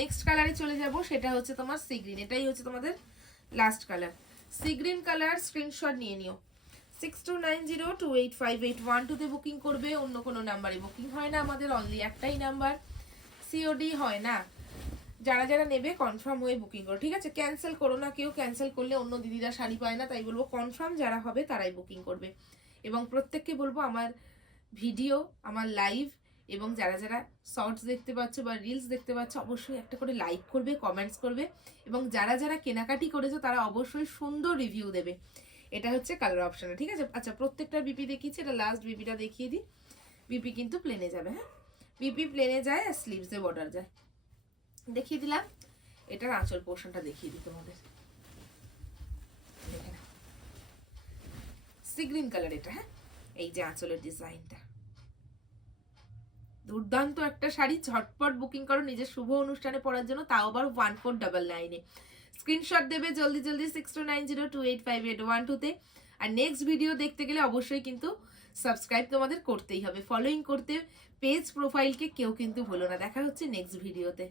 Next কালারে চলে যাব, সেটা হচ্ছে তোমার সি গ্রিন। এটাই হচ্ছে তোমাদের last colour. Sea green colour screenshot নিয়ে নিও। 6290285812 তে বুকিং করবে, অন্য কোনো নাম্বারে বুকিং হয় না আমাদের, অনলি একটাই নাম্বার, সিওডি হয় না। যারা যারা নেবে কনফার্ম হয়ে বুকিং করো, ঠিক আছে? ক্যান্সেল করো না কেউ, ক্যান্সেল করলে অন্য দিদিরা শাড়ি পায় না, তাই বলবো কনফার্ম যারা হবে তারাই বুকিং করবে। এবং প্রত্যেককে বলবো আমার ভিডিও, আমার লাইভ এবং যারা যারা শর্টস দেখতে পাচ্ছ বা রিলস দেখতে পাচ্ছ অবশ্যই একটা করে লাইক করবে, কমেন্টস করবে, এবং যারা যারা কেনাকাটি করেছো তারা অবশ্যই সুন্দর রিভিউ দেবে। এটা হচ্ছে কালার অপশানে, ঠিক আছে? আচ্ছা, প্রত্যেকটা বিপি দেখিয়েছি, এটা লাস্ট বিপিটা দেখিয়ে দিই। বিপি কিন্তু প্লেনে যাবে, হ্যাঁ বিপি প্লেনে যায় আর স্লিভসে বর্ডার যায়, দেখিয়ে দিলাম। এটার আঁচল পোর্শনটা দেখিয়ে দিই তোমাদের, দেখে না, সি গ্রিন কালার এটা, হ্যাঁ এই যে আঁচলের ডিজাইনটা, দুর্দান্ত একটা শাড়ি। ঝটপট বুকিং করো নিজের শুভ অনুষ্ঠানে পরার জন্য, তাও আবার 1499-এ। স্ক্রিনশট দেবে জলদি জলদি 6290285812 তে। আর নেক্সট ভিডিও দেখতে গেলে অবশ্যই কিন্তু সাবস্ক্রাইব তোমাদের করতেই হবে, ফলোইং করতে পেজ প্রোফাইলকে কেউ কিন্তু ভুলো না। দেখা হচ্ছে নেক্সট ভিডিওতে।